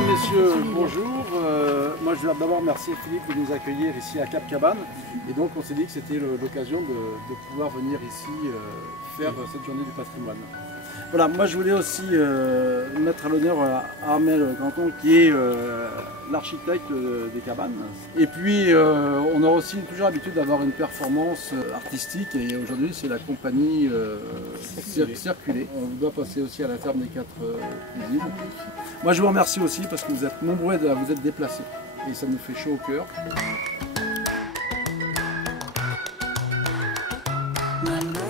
Mesdames, Messieurs, bonjour. Moi, je voudrais d'abord remercier Philippe de nous accueillir ici à Cap Cabane. Et donc, on s'est dit que c'était l'occasion de pouvoir venir ici faire cette journée du patrimoine. Voilà, moi, je voulais aussi mettre à l'honneur Armel Granton, qui est l'architecte des cabanes. Et puis, on a aussi toujours l'habitude d'avoir une performance artistique. Et aujourd'hui, c'est la compagnie Circulé. On doit passer aussi à la ferme des 4 cuisines. Moi, je vous remercie aussi parce que vous êtes nombreux à vous être déplacés. Et ça nous fait chaud au cœur.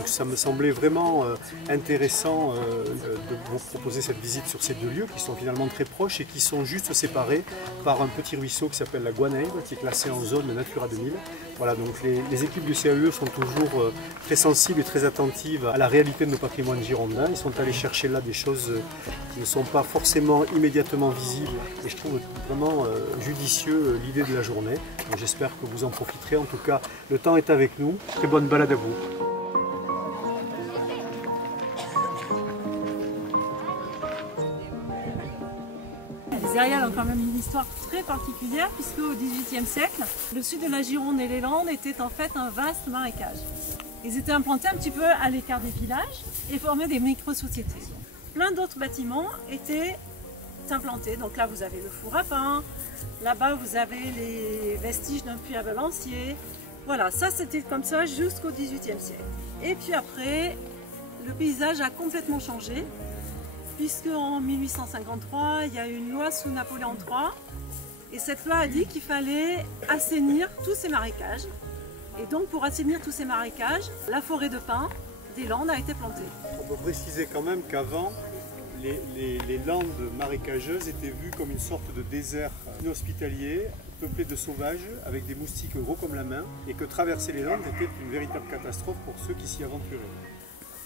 Ça me semblait vraiment intéressant de vous proposer cette visite sur ces 2 lieux qui sont finalement très proches et qui sont juste séparés par un petit ruisseau qui s'appelle la Guanève, qui est classé en zone Natura 2000. Voilà, donc les équipes du CAE sont toujours très sensibles et très attentives à la réalité de nos patrimoines girondins. Ils sont allés chercher là des choses qui ne sont pas forcément immédiatement visibles et je trouve vraiment judicieux l'idée de la journée. J'espère que vous en profiterez. En tout cas, le temps est avec nous. Très bonne balade à vous. Les Aériales ont quand même une histoire très particulière puisque au XVIIIe siècle, le sud de la Gironde et les Landes étaient en fait un vaste marécage. Ils étaient implantés un petit peu à l'écart des villages et formaient des micro-sociétés. Plein d'autres bâtiments étaient implantés. Donc là vous avez le four à pain, là-bas vous avez les vestiges d'un puits à balancier. Voilà, ça c'était comme ça jusqu'au XVIIIe siècle. Et puis après, le paysage a complètement changé. Puisque en 1853, il y a eu une loi sous Napoléon III et cette loi a dit qu'il fallait assainir tous ces marécages. Et donc pour assainir tous ces marécages, la forêt de pins des Landes a été plantée. On peut préciser quand même qu'avant, les landes marécageuses étaient vues comme une sorte de désert inhospitalier, peuplé de sauvages, avec des moustiques gros comme la main, et que traverser les landes était une véritable catastrophe pour ceux qui s'y aventuraient.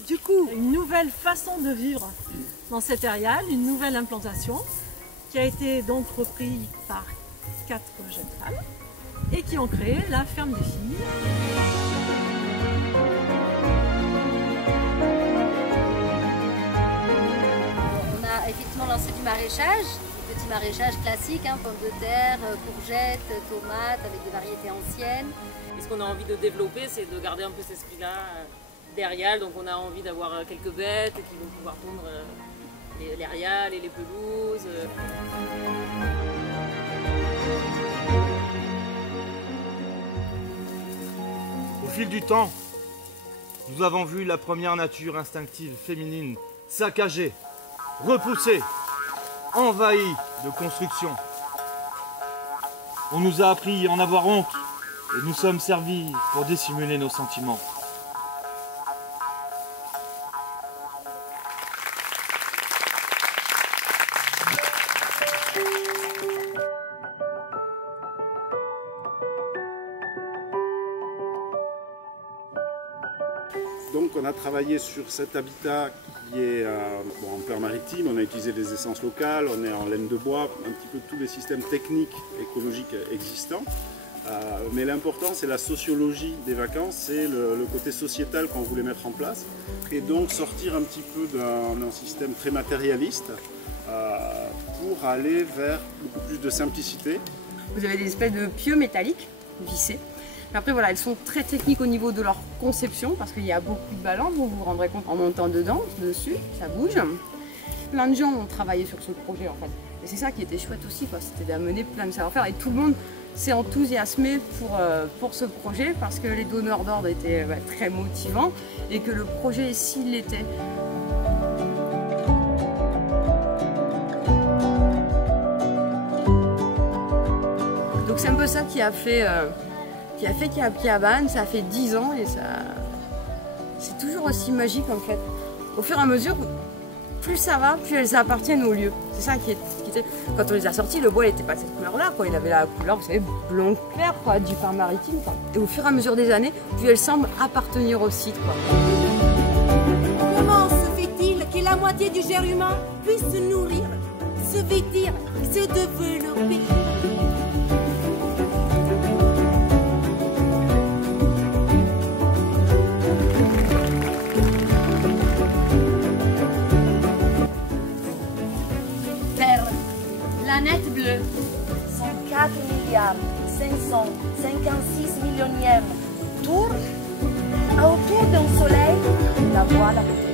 Du coup, une nouvelle façon de vivre dans cette aériale, une nouvelle implantation qui a été donc reprise par 4 jeunes femmes et qui ont créé la ferme des filles. On a effectivement lancé du maraîchage, petit maraîchage classique, pommes de terre, courgettes, tomates avec des variétés anciennes. Et ce qu'on a envie de développer, c'est de garder un peu cet esprit-là derrière, donc on a envie d'avoir quelques bêtes qui vont pouvoir pondre les riales et les pelouses. Au fil du temps, nous avons vu la première nature instinctive féminine saccagée, repoussée, envahie de construction. On nous a appris à en avoir honte et nous sommes servis pour dissimuler nos sentiments. Donc on a travaillé sur cet habitat qui est en plein maritime, on a utilisé des essences locales, on est en laine de bois, un petit peu tous les systèmes techniques écologiques existants. Mais l'important c'est la sociologie des vacances, c'est le côté sociétal qu'on voulait mettre en place. Et donc sortir un petit peu d'un système très matérialiste pour aller vers beaucoup plus de simplicité. Vous avez des espèces de pieux métalliques vissés. Après voilà, elles sont très techniques au niveau de leur conception parce qu'il y a beaucoup de ballons, vous vous rendrez compte en montant dedans, dessus, ça bouge. Plein de gens ont travaillé sur ce projet en fait. Et c'est ça qui était chouette aussi, c'était d'amener plein de savoir-faire et tout le monde s'est enthousiasmé pour ce projet parce que les donneurs d'ordre étaient très motivants et que le projet s'il l'était. Donc c'est un peu ça qui a fait Cap Cabane, ça fait 10 ans et c'est toujours aussi magique en fait. Au fur et à mesure, plus ça va, plus elles appartiennent au lieu. C'est ça qui était. Quand on les a sortis, le bois n'était pas de cette couleur-là, il avait la couleur, vous savez, blond clair du phare maritime. Et au fur et à mesure des années, plus elles semblent appartenir au site. Comment se fait-il que la moitié du genre humain puisse se nourrir, se vêtir, se développer? La nature voile avec